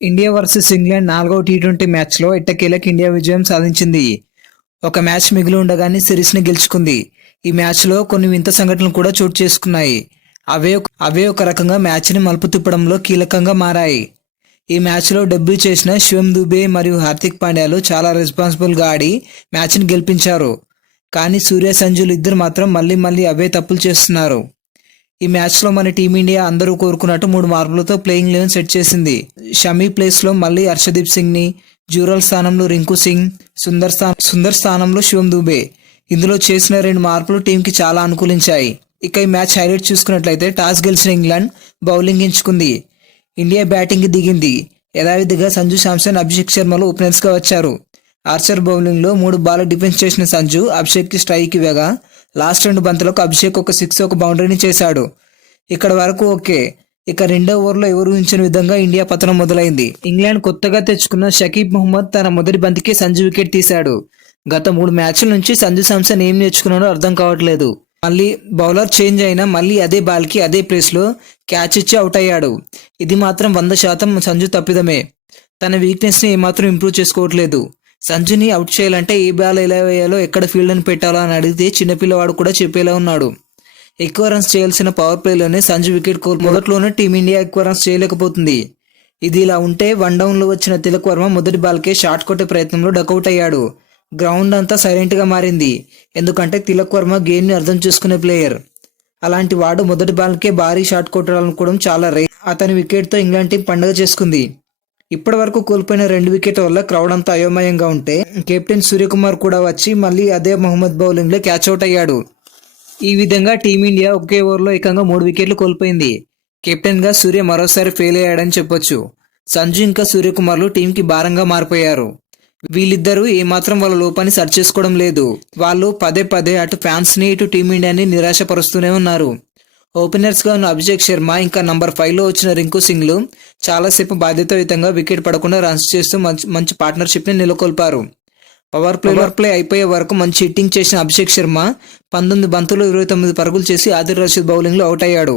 India versus England 4వ T20 మ్యాచ్లో ఎట్టకేలకు ఇండియా విజయం సాధించింది. ఒక మ్యాచ్ మిగిలి ఉండగానే సిరీస్ని గెలుచుకుంది. ఈ మ్యాచ్లో కొన్ని వింత సంఘటనలు కూడా చోటు చేసుకున్నాయి. అవే ఒక రకంగా మ్యాచ్ని మలుపు తిప్పడంలో కీలకంగా మారాయి. ఈ మ్యాచ్లో డెబ్యూ చేసిన శివం దుబే మరియు హార్దిక్ పాండ్యాలు చాలా రెస్పాన్సిబుల్గా ఆడి మ్యాచ్ని గెలిపించారు. కానీ సూర్య, సంజులు ఇద్దరు మాత్రం మళ్ళీ అవే తప్పులు చేస్తున్నారు. ఈ మ్యాచ్లో మన టీమిండియా అందరూ కోరుకున్నట్టు 3 మార్పులతో ప్లేయింగ్ 11 సెట్ చేసింది. షమీ ప్లేస్లో మళ్ళీ హర్షదీప్ సింగ్ని, జూరల్ స్థానంలో రింకు సింగ్, సుందర్ స్థానంలో శివం దుబే. ఇందులో చేసిన 2 మార్పులు టీంకి చాలా అనుకూలించాయి. ఇక ఈ మ్యాచ్ హైలైట్ చూసుకున్నట్లయితే టాస్ గెలిచిన ఇంగ్లాండ్ బౌలింగ్ ఎంచుకుంది. ఇండియా బ్యాటింగ్కి దిగింది. యథావిధిగా సంజు శాంసన్, అభిషేక్ శర్మలు ఓపెనర్స్గా వచ్చారు. ఆర్చర్ బౌలింగ్లో 3 బాల్ డిఫెన్స్ చేసిన సంజు అభిషేక్కి స్ట్రైక్ ఇవ్వగా లాస్ట్ 2 బంతులకు అభిషేక్ ఒక 6 ఒక బౌండరీని చేశాడు. ఇక్కడ వరకు ఓకే. ఇక రెండో ఓవర్లో ఎవరు ఊహించిన విధంగా ఇండియా పతనం మొదలైంది. ఇంగ్లాండ్ కొత్తగా తెచ్చుకున్న షకీబ్ మహమ్మద్ తన మొదటి బంతికే సంజు వికెట్ తీశాడు. గత 3 మ్యాచ్ల నుంచి సంజు శాంసన్ ఏం నేర్చుకున్నాడో అర్థం కావట్లేదు. మళ్ళీ బౌలర్ చేంజ్ అయినా మళ్ళీ అదే బాల్కి అదే ప్లేస్లో క్యాచ్ ఇచ్చి అవుట్ అయ్యాడు. ఇది మాత్రం 100% సంజు తప్పిదమే. తన వీక్నెస్ని ఏమాత్రం ఇంప్రూవ్ చేసుకోవట్లేదు. సంజుని అవుట్ చేయాలంటే ఏ బాల్ ఎలా వేయాలో, ఎక్కడ ఫీల్డ్ని పెట్టాలో అని అడిగితే చిన్నపిల్లవాడు కూడా చెప్పేలా ఉన్నాడు. ఎక్కువ రన్స్ చేయాల్సిన పవర్ ప్లేలోనే సంజు వికెట్ మొదట్లోనే టీమిండియా ఎక్కువ రన్స్ చేయలేకపోతుంది. ఇది ఇలా ఉంటే 1 డౌన్లో వచ్చిన తిలక్ వర్మ మొదటి బాల్కే షాట్ కొట్టే ప్రయత్నంలో డకౌట్ అయ్యాడు. గ్రౌండ్ అంతా సైలెంట్గా మారింది. ఎందుకంటే తిలక్ వర్మ గేమ్ని అర్థం చేసుకునే ప్లేయర్. అలాంటి వాడు మొదటి బాల్కే భారీ షాట్ కొట్టాలనుకోవడం చాలా రేర్. అతని వికెట్తో ఇంగ్లాండ్ టీం పండుగ చేసుకుంది. ఇప్పటి వరకు కోల్పోయిన 2 వికెట్ల వల్ల క్రౌడ్ అంతా అయోమయంగా ఉంటే కెప్టెన్ సూర్యకుమార్ కూడా వచ్చి మళ్ళీ అదే మహమ్మద్ బౌలింగ్లో క్యాచ్ అవుట్ అయ్యాడు. ఈ విధంగా టీమిండియా ఒకే ఓవర్లో ఏకంగా 3 వికెట్లు కోల్పోయింది. కెప్టెన్గా సూర్య మరోసారి ఫెయిల్ అయ్యాడని చెప్పొచ్చు. సంజు ఇంకా సూర్యకుమార్లు టీంకి భారంగా మారిపోయారు. వీళ్ళిద్దరూ ఏమాత్రం వాళ్ళ లోపాన్ని సరి చేసుకోవడం లేదు. వాళ్ళు పదే అటు ఫ్యాన్స్ని ఇటు టీమిండియాని నిరాశపరుస్తూనే ఉన్నారు. ఓపెనర్స్గా ఉన్న అభిషేక్ శర్మ ఇంకా నంబర్ 5లో వచ్చిన రింకు సింగ్లు చాలాసేపు బాధ్యతాయుతంగా వికెట్ పడకుండా రన్స్ చేస్తూ మంచి పార్ట్నర్షిప్ని నెలకొల్పారు. పవర్ ప్లే అయిపోయే వరకు మంచి హిట్టింగ్ చేసిన అభిషేక్ శర్మ 19 బంతులు 29 పరుగులు చేసి ఆదిల్ రషీద్ బౌలింగ్లో అవుట్ అయ్యాడు.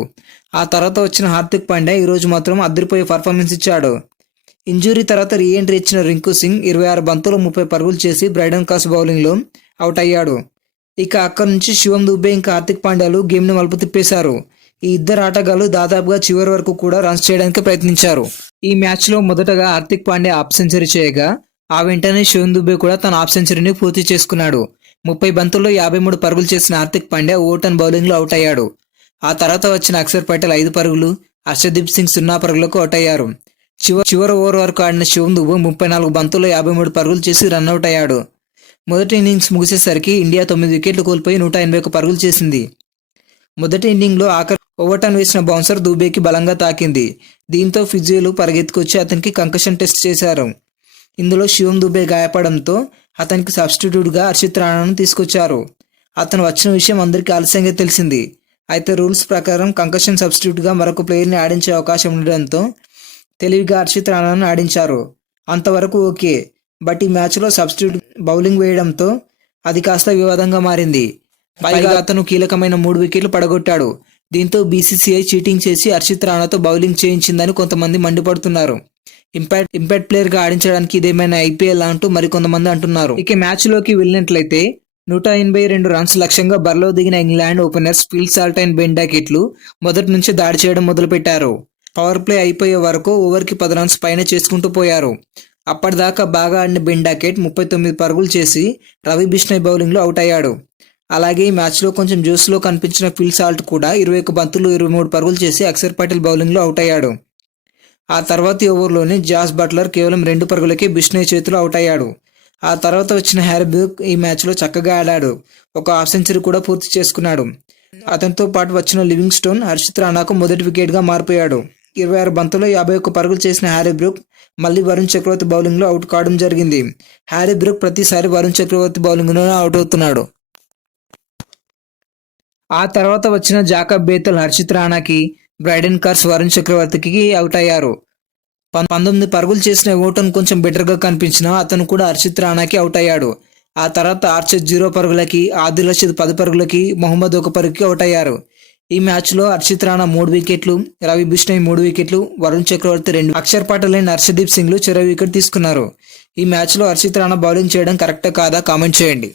ఆ తర్వాత వచ్చిన హార్దిక్ పాండ్యా ఈరోజు మాత్రం అదిరిపోయే పర్ఫార్మెన్స్ ఇచ్చాడు. ఇంజురీ తర్వాత రీఎంట్రీ ఇచ్చిన రింకు సింగ్ 26 బంతులు 30 పరుగులు చేసి బ్రైడన్ కాస్ బౌలింగ్లో అవుట్ అయ్యాడు. ఇక అక్కడి నుంచి శివం దుబే ఇంకా హార్దిక్ పాండ్యాలు గేమ్ని మలుపు తిప్పేశారు. ఈ ఇద్దరు ఆటగాళ్లు దాదాపుగా చివరి వరకు కూడా రన్స్ చేయడానికి ప్రయత్నించారు. ఈ మ్యాచ్లో మొదటగా హార్దిక్ పాండ్యా హాఫ్ సెంచరీ చేయగా ఆ వెంటనే శివం దుబే కూడా తన హాఫ్ సెంచరీని పూర్తి చేసుకున్నాడు. 30 బంతుల్లో 53 పరుగులు చేసిన హార్దిక్ పాండ్యా ఓటన్ బౌలింగ్లో అవుట్ అయ్యాడు. ఆ తర్వాత వచ్చిన అక్షర్ పటేల్ 5 పరుగులు, హర్షదీప్ సింగ్ 0 పరుగులకు అవుట్ అయ్యారు. చివరి ఓవర్ వరకు ఆడిన శివం దుబే 34 బంతుల్లో 53 పరుగులు చేసి రన్అట్ అయ్యాడు. మొదటి ఇన్నింగ్స్ ముగిసేసరికి ఇండియా 9 వికెట్లు కోల్పోయి 181 పరుగులు చేసింది. మొదటి ఇన్నింగ్లో ఆఖరి ఓవర్టర్న్ వేసిన బౌన్సర్ దుబేకి బలంగా తాకింది. దీంతో ఫిజియోలు పరిగెత్తుకొచ్చి అతనికి కంకషన్ టెస్ట్ చేశారు. ఇందులో శివం దుబే గాయపడంతో అతనికి సబ్స్టిట్యూట్గా హర్షిత్ రాణాను తీసుకొచ్చారు. అతను వచ్చిన విషయం అందరికీ ఆలస్యంగా తెలిసింది. అయితే రూల్స్ ప్రకారం కంకషన్ సబ్స్టిట్యూట్గా మరొక ప్లేయర్ని ఆడించే అవకాశం ఉండడంతో తెలివిగా హర్షిత్ రాణాను ఆడించారు. అంతవరకు ఓకే. బట్ ఈ మ్యాచ్లో సబ్స్టిట్యూట్ బౌలింగ్ వేయడంతో అది కాస్త వివాదంగా మారింది. పైగా అతను కీలకమైన 3 వికెట్లు పడగొట్టాడు. దీంతో బీసీసీఐ చీటింగ్ చేసి హర్షిత్ రాణాతో బౌలింగ్ చేయించిందని కొంతమంది మండిపడుతున్నారు. ఇంపాక్ట్ ప్లేయర్గా ఆడించడానికి ఇదేమైనా ఐపీఎల్ అంటూ మరికొంతమంది అంటున్నారు. ఇక మ్యాచ్లోకి వెళ్ళినట్లయితే 182 రన్స్ లక్ష్యంగా బరిలో దిగిన England openers Phil Salt and Ben డాకెట్లు మొదటి నుంచి దాడి చేయడం మొదలుపెట్టారు. పవర్ ప్లే అయిపోయే వరకు ఓవర్కి 10 రన్స్ పైన చేసుకుంటూ పోయారు. అప్పటిదాకా బాగా ఆడిన బెన్ డాకెట్ 39 పరుగులు చేసి రవి బిష్ణోయ్ బౌలింగ్లో అవుట్ అయ్యాడు. అలాగే ఈ మ్యాచ్లో కొంచెం జోస్లో కనిపించిన ఫిల్ సాల్ట్ కూడా 21 బంతులు 23 పరుగులు చేసి అక్షర్ పటేల్ బౌలింగ్లో అవుట్ అయ్యాడు. ఆ తర్వాతి ఓవర్లోనే జాస్ బట్లర్ కేవలం 2 పరుగులకే బిష్ణోయ్ చేతిలో అవుట్ అయ్యాడు. ఆ తర్వాత వచ్చిన హ్యారీ బ్రూక్ ఈ మ్యాచ్లో చక్కగా ఆడాడు. ఒక హాఫ్ సెంచరీ కూడా పూర్తి చేసుకున్నాడు. అతనితో పాటు వచ్చిన లివింగ్ స్టోన్ హర్షిత్ రాణాకు మొదటి వికెట్గా మారిపోయాడు. 26 బంతుల్లో 51 పరుగులు చేసిన హ్యారీ బ్రూక్ మళ్ళీ వరుణ్ చక్రవర్తి బౌలింగ్లో అవుట్ కావడం జరిగింది. హ్యారీ బ్రూక్ ప్రతిసారి వరుణ్ చక్రవర్తి బౌలింగ్లోనే అవుట్ అవుతున్నాడు. ఆ తర్వాత వచ్చిన జాకబ్ బేతల్ హర్షిత్ రాణాకి, బ్రైడన్ కార్స్ వరుణ్ చక్రవర్తికి అవుట్ అయ్యారు. 19 పరుగులు చేసిన ఓటన్ కొంచెం బెటర్గా కనిపించినా అతను కూడా హర్షిత్ రాణాకి అవుట్ అయ్యాడు. ఆ తర్వాత ఆర్చర్ 0 పరుగులకి, ఆదిల్ రషీద్ 10 పరుగులకి, మహమ్మద్ 1 పరుగుకి అవుట్ అయ్యారు. ఈ మ్యాచ్లో హర్షిత్ రాణా 3 వికెట్లు, రవి బిష్ణోయ్ 3 వికెట్లు, వరుణ్ చక్రవర్తి 2, అక్షర్ పటేల్ అండ్ హర్షదీప్ సింగ్లు చెరో వికెట్ తీసుకున్నారు. ఈ మ్యాచ్లో హర్షిత్ రాణా బౌలింగ్ చేయడం కరెక్టా కాదా కామెంట్ చేయండి.